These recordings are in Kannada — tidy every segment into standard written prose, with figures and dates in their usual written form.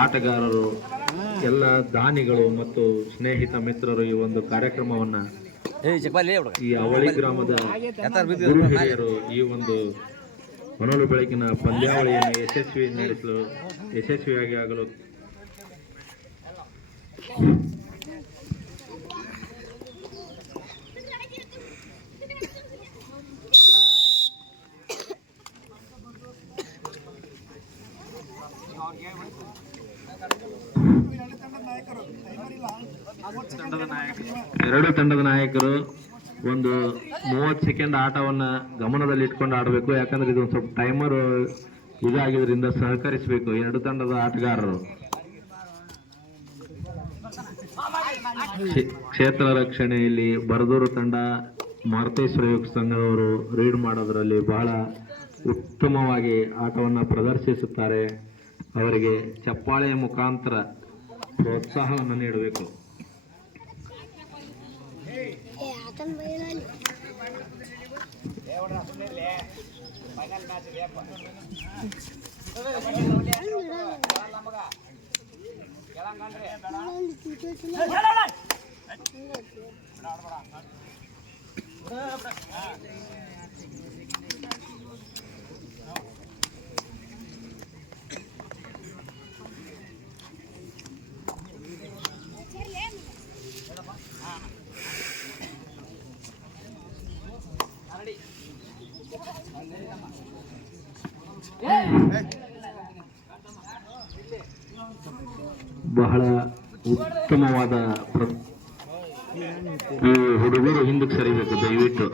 ಆಟಗಾರರು, ಎಲ್ಲ ದಾನಿಗಳು ಮತ್ತು ಸ್ನೇಹಿತ ಮಿತ್ರರು ಈ ಒಂದು ಕಾರ್ಯಕ್ರಮವನ್ನು ಈ ಅವಳಿ ಗ್ರಾಮದ ಗುರು ಹಿರಿಯರು ಈ ಒಂದು ಹೊನಲು ಬೆಳಕಿನ ಪಂದ್ಯಾವಳಿಯನ್ನು ಯಶಸ್ವಿಯಾಗಿ ಆಗಲು ಎರಡು ತಂಡದ ನಾಯಕರು ಒಂದು 30 ಸೆಕೆಂಡ್ ಆಟವನ್ನು ಗಮನದಲ್ಲಿ ಇಟ್ಕೊಂಡು ಆಡಬೇಕು. ಯಾಕಂದ್ರೆ ಇದು ಸ್ವಲ್ಪ ಟೈಮರ್ ಇದಾಗಿದ್ದರಿಂದ ಸಹಕರಿಸಬೇಕು ಎರಡು ತಂಡದ ಆಟಗಾರರು. ಕ್ಷೇತ್ರ ರಕ್ಷಣೆಯಲ್ಲಿ ಬರದೂರು ತಂಡ ಮಾರುತೇಶ್ವರ ಯುವಕ ಸಂಘದವರು ರೀಡ್ ಮಾಡೋದರಲ್ಲಿ ಬಹಳ ಉತ್ತಮವಾಗಿ ಆಟವನ್ನು ಪ್ರದರ್ಶಿಸುತ್ತಾರೆ. ಅವರಿಗೆ ಚಪ್ಪಾಳೆಯ ಮುಖಾಂತರ ಪ್ರೋತ್ಸಾಹವನ್ನು ನೀಡಬೇಕು. ಬಹಳ ಉತ್ತಮವಾದ ಈ ಹುಡುಗರು ಹಿಂದಕ್ಕೆ ಸರಿಬೇಕು. ದಯವಿಟ್ಟು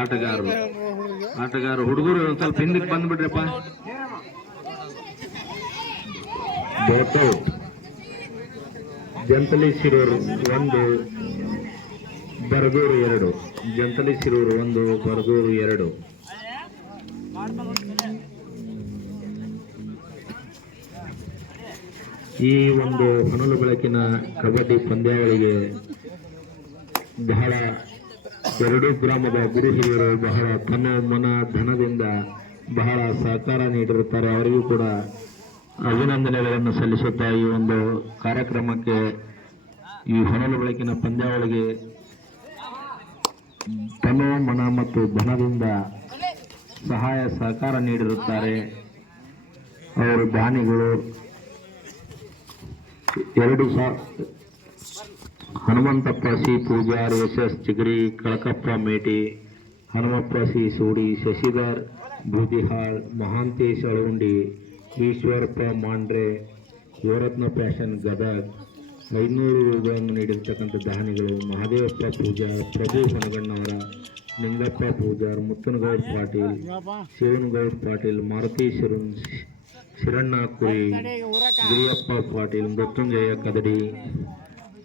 ಆಟಗಾರರು ಹುಡುಗರು ಒಂದು ಸ್ವಲ್ಪ ಹಿಂದಕ್ಕೆ ಬಂದ್ಬಿಡ್ರಪ್ಪ. ಜಂತಲಿ ಶಿರೂರು 1, ಬರದೂರು 2. ಜಂತಲಿ ಶಿರೂರು 1, ಬರದೂರು 2. ಈ ಒಂದು ಹೊನಲು ಬೆಳಕಿನ ಕಬಡ್ಡಿ ಪಂದ್ಯಾವಳಿಗೆ ಬಹಳ ಎರಡೂ ಗ್ರಾಮದ ಗುರು ಹಿರಿಯರು ಬಹಳ ತನ್ನ ಮನ ಧನದಿಂದ ಬಹಳ ಸಹಕಾರ ನೀಡಿರುತ್ತಾರೆ. ಅವರಿಗೂ ಕೂಡ ಅಭಿನಂದನೆಗಳನ್ನು ಸಲ್ಲಿಸುತ್ತಾ ಈ ಒಂದು ಕಾರ್ಯಕ್ರಮಕ್ಕೆ, ಈ ಹೊನಲು ಬೆಳಕಿನ ಪಂದ್ಯಾವಳಿಗೆ ತನ್ನ ಮನ ಮತ್ತು ಧನದಿಂದ ಸಹಾಯ ಸಹಕಾರ ನೀಡಿರುತ್ತಾರೆ. ಅವರು ದಾನಿಗಳು 2 ಹನುಮಂತಪ್ಪ ಸಿ ಪೂಜಾರ್, SS ಚಿಗರಿ, ಕಳಕಪ್ಪ ಮೇಟಿ, ಹನುಮಪ್ಪ ಸಿ ಸೂಡಿ, ಶಶಿಧರ್ ಬೂದಿಹಾಳ್, ಮಹಾಂತೇಶ್ ಅಳಗುಂಡಿ, ಈಶ್ವರಪ್ಪ ಮಾಂಡ್ರೆ, ಯುವರತ್ನ ಪ್ಯಾಷನ್ ಗದಗ್ 500 ರೂಪಾಯಿಯನ್ನು ನೀಡಿರ್ತಕ್ಕಂಥ ದಾನಿಗಳು ಮಹಾದೇವಪ್ಪ ಪೂಜಾರ್, ಪ್ರಭು ಹೊನಗಣ್ಣವರ, Ningappa Pujar, ಮುತ್ತನಗೌಡ Patil, Shivanagouda Patil, Maruti Shiranna Kuri, Giriyappa Patil, Mrityunjaya Kadadi.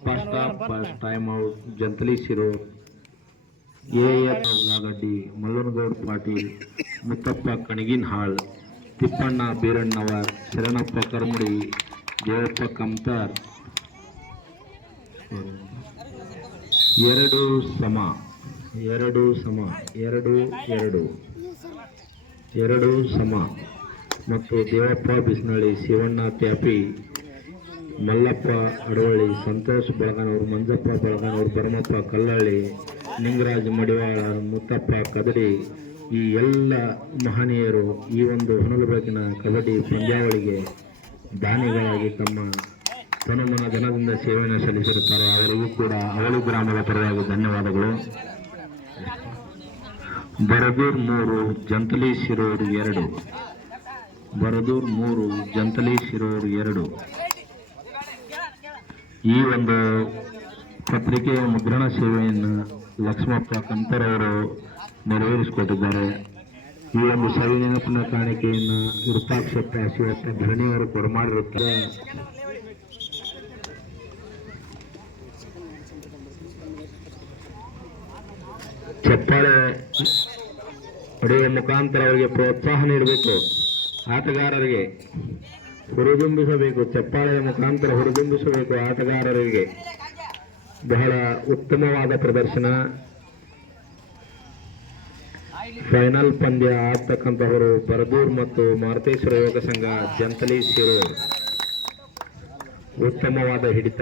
First time out Jantali Shirur, AF Ullagaddi, Mallanagouda Patil, Muthappa ಕಣಗಿನಹಾಳ್, Tippanna Birannavar, Sharanappa Karmudi, Devappa ಕಮ್ತಾರ್. 2 ಸಮ ಮತ್ತು ದೇವಪ್ಪ ಬಿಸ್ನಳ್ಳಿ, ಶಿವಣ್ಣ ತ್ಯಾಪಿ, ಮಲ್ಲಪ್ಪ ಅಡವಳ್ಳಿ, ಸಂತೋಷ್ ಬೆಳಗಾನವರು, ಮಂಜಪ್ಪ ಬೆಳಗಾನವರು, ಭರಮಪ್ಪ ಕಲ್ಲಳ್ಳಿ, ನಿಂಗರಾಜ್ ಮಡಿವಾಳ, ಮುತ್ತಪ್ಪ ಕದಡಿ. ಈ ಎಲ್ಲ ಮಹನೀಯರು ಈ ಒಂದು ಹೊನಲು ಬೆಳಕಿನ ಕಬಡ್ಡಿ ಪಂದ್ಯಾವಳಿಗೆ ದಾನಿಗಳಾಗಿ ತಮ್ಮ ತನುಮನ ಧನದಿಂದ ಸೇವೆಯನ್ನು ಸಲ್ಲಿಸಿರುತ್ತಾರೆ. ಅವರಿಗೂ ಕೂಡ ಅವಳಿ ಗ್ರಾಮದ ಪರವಾಗಿ ಧನ್ಯವಾದಗಳು. ಬರದೂರ್ 3, ಜಂತಲಿ ಶಿರೂರು 2. ಬರದೂರ್ 3, ಜಂತಲಿ ಶಿರೂರು 2. ಈ ಒಂದು ಪತ್ರಿಕೆಯ ಮುದ್ರಣ ಸೇವೆಯನ್ನು ಲಕ್ಷ್ಮಪ್ಪ ಕಂತರವರು ನೆರವೇರಿಸಿಕೊಟ್ಟಿದ್ದಾರೆ. ಈ ಒಂದು ಸವಿ ನೆನಪಿನ ಕಾಣಿಕೆಯನ್ನು ವಿರೂಪಾಕ್ಷಪ್ಪ ಶಿವಪ್ಪ ಧರಣಿಯವರು ಕೊಡಮಾಡಿರುತ್ತಾರೆ. ಚಪ್ಪಾಳೆ ಹೊಡೆಯುವ ಮುಖಾಂತರ ಅವರಿಗೆ ಪ್ರೋತ್ಸಾಹ ನೀಡಬೇಕು. ಆಟಗಾರರಿಗೆ ಹುರಿದುಂಬಿಸಬೇಕು. ಚಪ್ಪಾಳೆಯ ಮುಖಾಂತರ ಹುರಿದುಂಬಿಸಬೇಕು ಆಟಗಾರರಿಗೆ. ಬಹಳ ಉತ್ತಮವಾದ ಪ್ರದರ್ಶನ. ಫೈನಲ್ ಪಂದ್ಯ ಆಡ್ತಕ್ಕಂಥವರು ಬರದೂರ್ ಮತ್ತು ಮಾರುತೇಶ್ವರ ಯೋಗ ಸಂಘ ಜಂತಲಿ ಶಿರೂರ್. ಉತ್ತಮವಾದ ಹಿಡಿತ.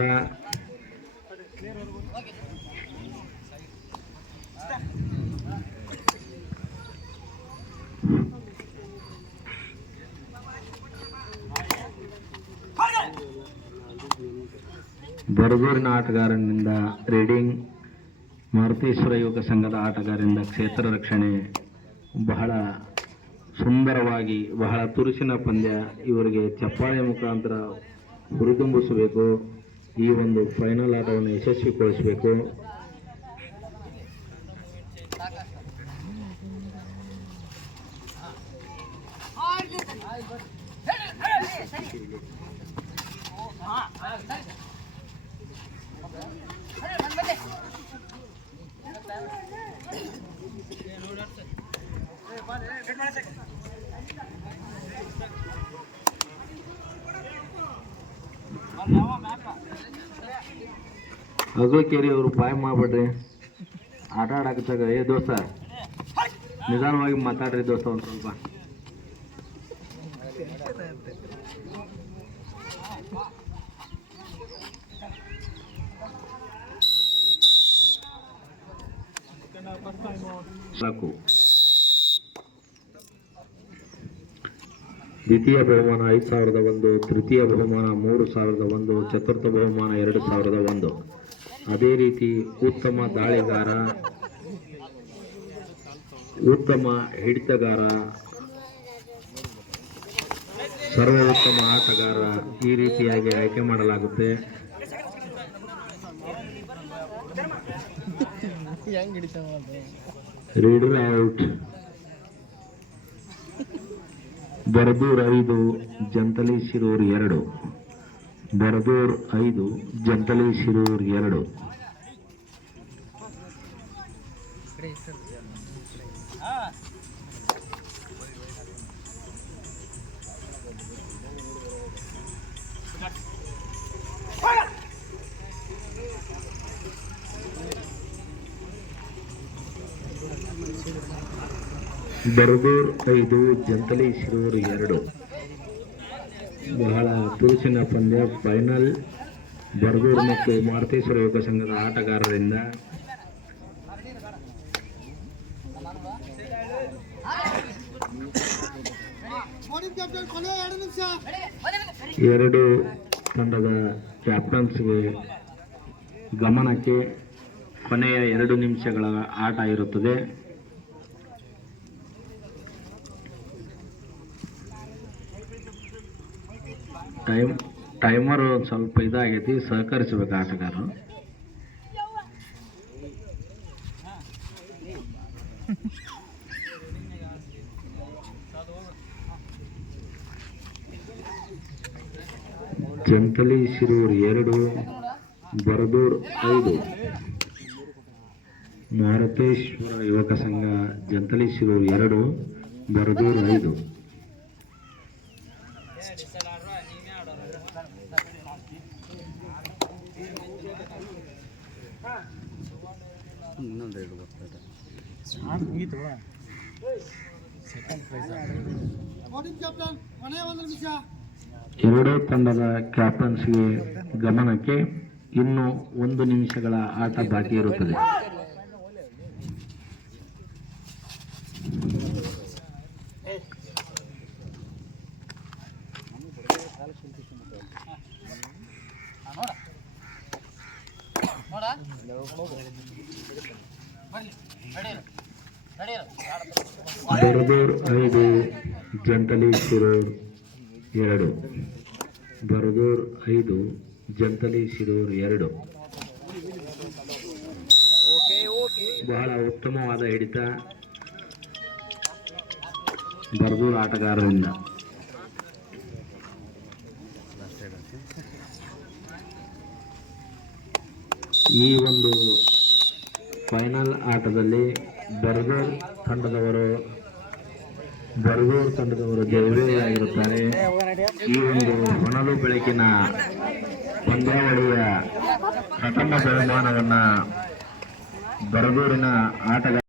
ಬರಗೂರಿನ ಆಟಗಾರನಿಂದ ರೀಡಿಂಗ್, ಮಾರುತೇಶ್ವರ ಯುವಕ ಸಂಘದ ಆಟಗಾರರಿಂದ ಕ್ಷೇತ್ರ ರಕ್ಷಣೆ. ಬಹಳ ಸುಂದರವಾಗಿ, ಬಹಳ ತುರುಸಿನ ಪಂದ್ಯ. ಇವರಿಗೆ ಚಪ್ಪಾಳೆ ಮುಖಾಂತರ ಹುರಿದುಂಬಿಸಬೇಕು. ಈ ಒಂದು ಫೈನಲ್ ಆಟವನ್ನು ಯಶಸ್ವಿಗೊಳಿಸಬೇಕು. ಅಗಲಕೇರಿ ಅವರು ಬಾಯ್ ಮಾಡ್ಬೇಡ್ರಿ, ಆಟ ಆಡಾಕತ್ತಾಗ. ಏ ದೋಸ್ತ, ನಿಧಾನವಾಗಿ ಮಾತಾಡ್ರಿ ದೋಸ್ತ. ಒಂದು ಸ್ವಲ್ಪ ಸಾಕು. ದ್ವಿತೀಯ ಬಹುಮಾನ 5,001, ತೃತೀಯ ಬಹುಮಾನ 3,001, ಚತುರ್ಥ ಬಹುಮಾನ 2,001. ಅದೇ ರೀತಿ ಉತ್ತಮ ದಾಳಿಗಾರ, ಉತ್ತಮ ಹಿಡಿತಗಾರ, ಸರ್ವೋತ್ತಮ ಆಟಗಾರ ಈ ರೀತಿಯಾಗಿ ಆಯ್ಕೆ ಮಾಡಲಾಗುತ್ತೆ. Raider out. ಬರದೂರ್ 5, ಜಂತಲಿ ಶಿರೂರ್ 2. ಬರದೂರ್ 5, ಜಂತಲಿ ಶಿರೂರ್ 2. ಬರದೂರ್ 5, ಜಂತಲಿ ಶಿರೂರ್ 2. ಬಹಳ ತುರುಸಿನ ಪಂದ್ಯ. ಫೈನಲ್ ಬರದೂರ್ ಮತ್ತು ಮಾರುತೇಶ್ವರ ಯುವಕ ಸಂಘದ ಆಟಗಾರರಿಂದ. ಎರಡು ತಂಡದ ಕ್ಯಾಪ್ಟನ್ಸ್ಗೆ ಗಮನಕ್ಕೆ ಕೊನೆಯ 2 ನಿಮಿಷಗಳ ಆಟ ಇರುತ್ತದೆ. ಟೈಮರ್ ಒಂದು ಸ್ವಲ್ಪ ಇದಾಗೈತಿ, ಸಹಕರಿಸಬೇಕು ಆಟಗಾರರು. ಜಂತಲಿ ಶಿರೂರ್ 2, ಬರದೂರ್ 5. ಮಾರುತೇಶ್ವರ ಯುವಕ ಸಂಘ ಜಂತಲಿ ಶಿರೂರ್ 2, ಬರದೂರ್ 5. ಎರಡೂ ತಂಡದ ಕ್ಯಾಪ್ಟನ್ಸ್ಗೆ ಗಮನಕ್ಕೆ ಇನ್ನು 1 ನಿಮಿಷಗಳ ಆಟ ಬಾಕಿ ಇರುತ್ತದೆ. ಬರದೂರ್ 5, ಜಂತಲಿ ಶಿರೂರ್ 2. ಬರದೂರ್ 5, ಜಂತಲಿ ಶಿರೂರ್ 2. ಬಹಳ ಉತ್ತಮವಾದ ಹಿಡಿತ ಬರದೂರ್ ಆಟಗಾರರಿಂದ. ಈ ಒಂದು ಫೈನಲ್ ಆಟದಲ್ಲಿ ಬರದೂರ್ ತಂಡದವರು ಜಯವಿರುತ್ತಾರೆ. ಈ ಒಂದು ಹೊನಲು ಬೆಳಕಿನ ಪಂದ್ಯಾವಳಿಯ ಪ್ರಥಮ ಬಹುಮಾನವನ್ನು ಬರದೂರಿನ ಆಟಗಾರ